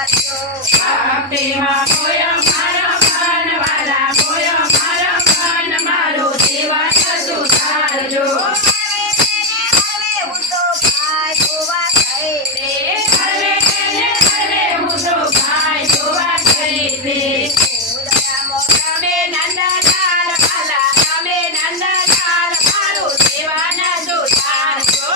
સુધારજો ભક્તિમાં ખોયો મારો મન વાલા ખોયો મારો મન મારો જીવન સુધારજો હું તો ભાઈ જોવા થઈ હરે હરે હું તો ભાઈ જોવા ગઈ હતી તમે નંદલાલ વાલા તમે નંદલાલ મારો જીવન સુધારજો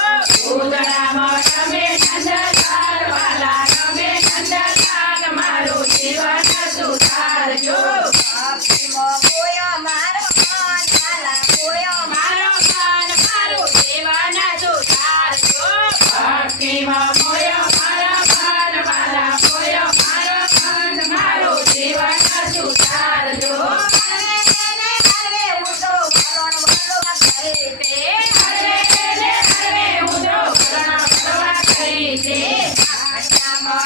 ઉદરામાં તમે નંદલાલ વાલા તમે નંદલાલ મારો જીવન સુધારજો ભક્તિમાં ખોયો મારો મન વાલા ખોયો મારો મન મારો જીવન સુધારજો ભક્તિમાં ખોયો મારો મન વાલા ખોયો મારો મન મારો જીવન સુધારજો હું તો ભણવા થઈ હરે હરે હું તો ભણવા ગઈ હતી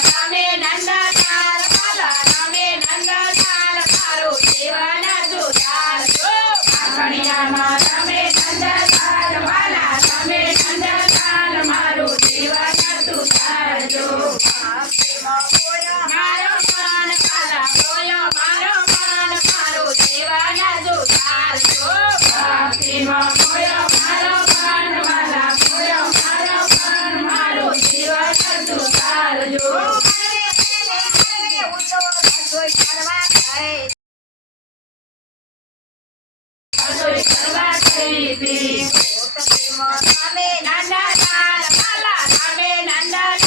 તમે નંદલાલ વાલા તમે નંદલાલ મારો જીવન સુધારજો આંગણિયામાં તમે નંદલાલ વાલા તમે નંદલાલ મારો જીવન સુધારજો ભક્તિમાં ખોયો મારો મન વાલા ખોયો મારો મન મારો જીવન સુધારજો ભક્તિમાં ખોયો મારો મન વાલા ખોયો મારો મન મારો જીવન સુધારજો હું તો રસોઈ કરવા થઈ રસોઈ કરવા ગઈ હતી તમે નંદલાલ વાલા તમે નંદલાલ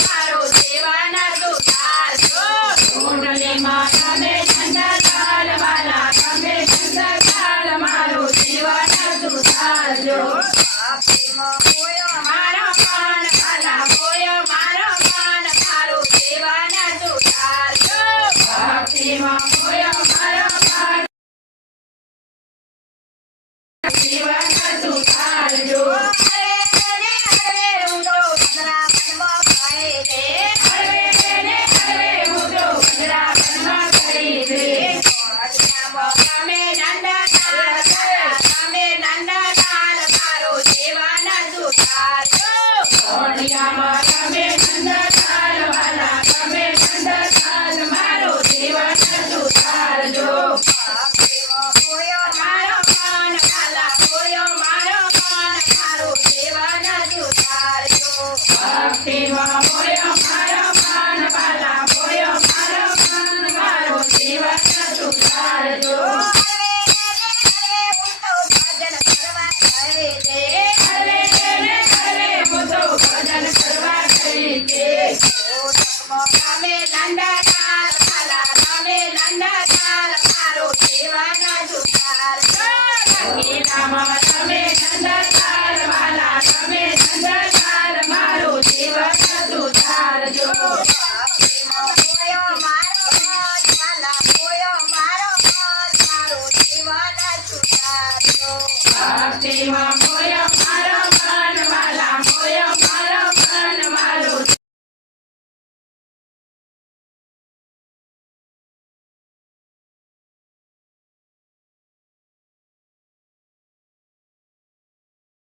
મારો જીવન સુધારજો કુંડલીમાં તમે નંદલાલ વાલા તમે નંદલાલ મારો જીવન સુધારજો ભક્તિમાં ખોયો મારો મન વાલા ખોયો મારો મન મારો જીવન સુધારજો ભક્તિમાં ખોયો મારો મન જીવન સુધારજો હું તો વૃંદાવનમાં થઈ હરે હું તો વૃંદાવનમાં ગઈ હતી તમે નંદલાલ તમે નંદલાલ મારો જીવન સુધારજો ઘોડિયામાં તમે નંદલાલ વાલા તમે નંદલાલ મારો જીવન સુધારજો ભક્તિમાં ખોયો મારો મન વાલા ખોયો મારો મન મારો જીવન સુધારજો ભક્તિમાં ખોયો મારો મન વાલા ખોયો મારો મન મારો જીવન સુધારજો હું તો ભજન કરવા થઈ હરે હું તો ભજન કરવા ગઈ હતી તમે નંદલાલ વાલા તમે નંદલાલ મારો જીવન સુધારજો ગીતામાં તમે નંદલાલ વાલા તમે નંદલાલ મારો જીવન સુધારજો ખોયો મારો મન વાલા ખોયો મારો મન મારો જીવન સુધારજો ભક્તિમાં